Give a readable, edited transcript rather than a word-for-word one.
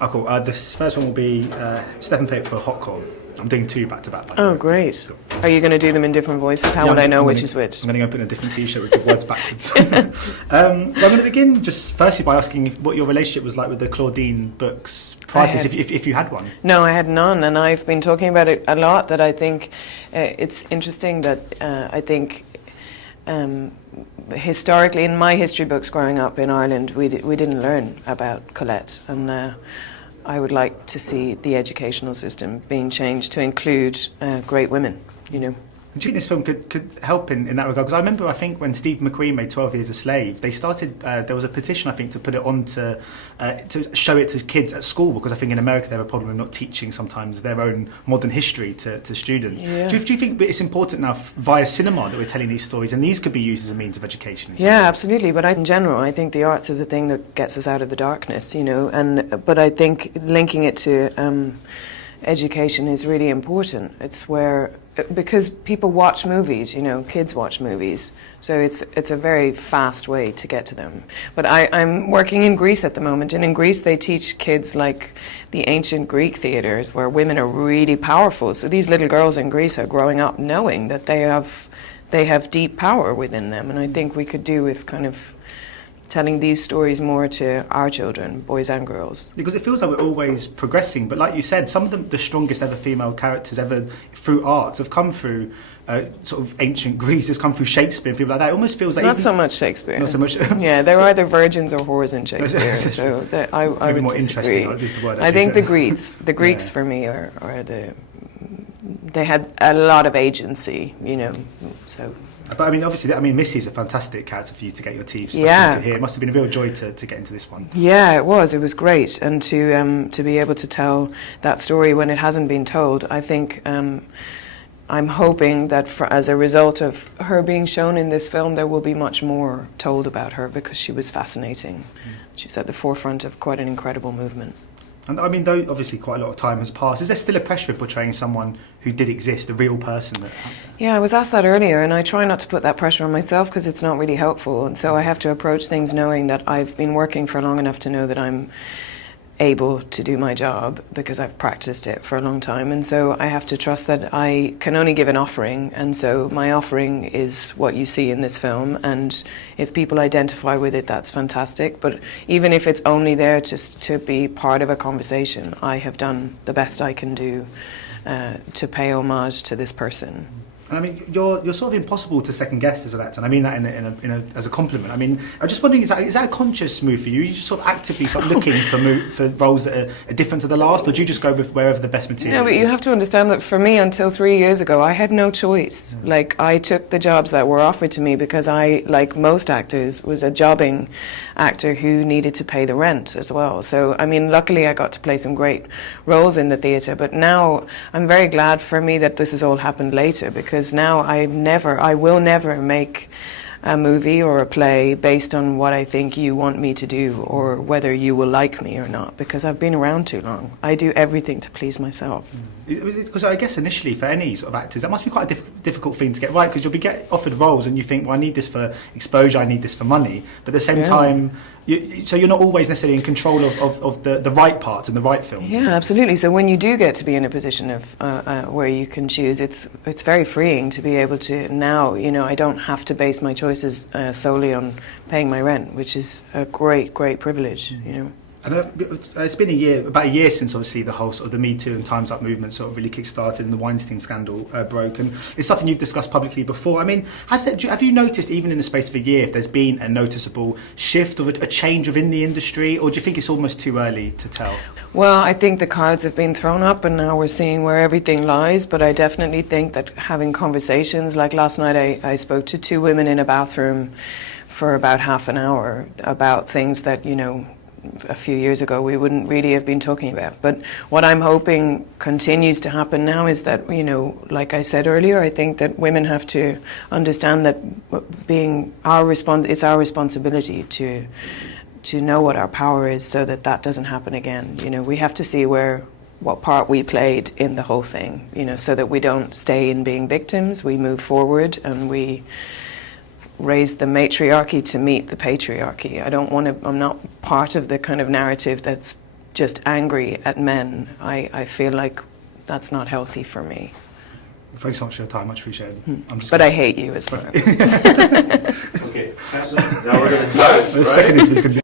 Oh, cool. This first one will be Stefan Pape for Hot Call. I'm doing two back to back. Oh, great. So, are you going to do them in different voices? How would I know which is which? I'm going to go put in a different t-shirt with the words backwards. I'm going to begin just firstly by asking what your relationship was like with the Claudine books prior to this, if you had one. No, I had none, and I've been talking about it a lot, that I think it's interesting that I think historically, in my history books growing up in Ireland, we didn't learn about Colette, and I would like to see the educational system being changed to include great women, you know. Do you think this film could help in that regard? Because I think when Steve McQueen made 12 Years a Slave, they started, there was a petition, I think, to put it on to show it to kids at school, because I think in America they have a problem with not teaching sometimes their own modern history to students. Yeah. Do you think it's important enough via cinema that we're telling these stories, and these could be used as a means of education? Yeah, absolutely. But in general, I think the arts are the thing that gets us out of the darkness, you know. But I think linking it to education is really important. It's where, because people watch movies, you know, kids watch movies, so it's a very fast way to get to them. But I'm working in Greece at the moment, and in Greece they teach kids like the ancient Greek theatres where women are really powerful. So these little girls in Greece are growing up knowing that they have deep power within them, and I think we could do with kind of telling these stories more to our children, boys and girls. Because it feels like we're always progressing, but like you said, some of the strongest ever female characters ever through art have come through sort of ancient Greece, has come through Shakespeare and people like that. It almost feels like... Not so much Shakespeare. Not so much. Yeah, they're either virgins or whores in Shakespeare, so I would more disagree. Interesting, the word I think the Greeks for me are they had a lot of agency, you know, so... But I mean, obviously, Missy's a fantastic character for you to get your teeth stuck into here. It must have been a real joy to get into this one. Yeah, it was. It was great, and to be able to tell that story when it hasn't been told. I think I'm hoping that as a result of her being shown in this film, there will be much more told about her, because she was fascinating. She was at the forefront of quite an incredible movement. And I mean, though obviously quite a lot of time has passed, is there still a pressure of portraying someone who did exist, a real person? Yeah, I was asked that earlier, and I try not to put that pressure on myself because it's not really helpful. And so I have to approach things knowing that I've been working for long enough to know that I'm able to do my job, because I've practiced it for a long time, and so I have to trust that I can only give an offering, and so my offering is what you see in this film, and if people identify with it, that's fantastic. But even if it's only there just to be part of a conversation, I have done the best I can do to pay homage to this person. And I mean, you're sort of impossible to second guess as an actor, and I mean that in a as a compliment. I mean, I'm just wondering, is that a conscious move for you? You just sort of actively looking for roles that are different to the last, or do you just go with wherever the best material is? No, but you have to understand that for me, until 3 years ago, I had no choice. Like, I took the jobs that were offered to me because I, like most actors, was a jobbing actor who needed to pay the rent as well. So, I mean, luckily I got to play some great roles in the theatre, but now I'm very glad for me that this has all happened later, because now I will never make a movie or a play based on what I think you want me to do or whether you will like me or not, because I've been around too long. I do everything to please myself. Because I guess initially for any sort of actors, that must be quite a difficult thing to get right, because you'll be offered roles and you think, well, I need this for exposure, I need this for money, but at the same time, so you're not always necessarily in control of the right parts and the right films. Yeah, absolutely. So when you do get to be in a position of where you can choose, it's very freeing to be able to now, you know, I don't have to base my choices solely on paying my rent, which is a great privilege, you know. And it's been about a year since obviously the whole sort of the Me Too and Time's Up movement sort of really kick-started and the Weinstein scandal broke, and it's something you've discussed publicly before. I mean, have you noticed, even in the space of a year, if there's been a noticeable shift or a change within the industry, or do you think it's almost too early to tell? Well, I think the cards have been thrown up and now we're seeing where everything lies, but I definitely think that having conversations, like last night I spoke to 2 women in a bathroom for about half an hour about things that, you know, a few years ago we wouldn't really have been talking about. But what I'm hoping continues to happen now is that, you know, like I said earlier, I think that women have to understand that it's our responsibility to know what our power is, so that doesn't happen again. You know, we have to see what part we played in the whole thing, you know, so that we don't stay in being victims. We move forward and we raise the matriarchy to meet the patriarchy. I'm not part of the kind of narrative that's just angry at men, I feel like that's not healthy for me. Thanks so much for your time, much appreciated. But I hate you as well. Okay, now we're going to The second interview is going to be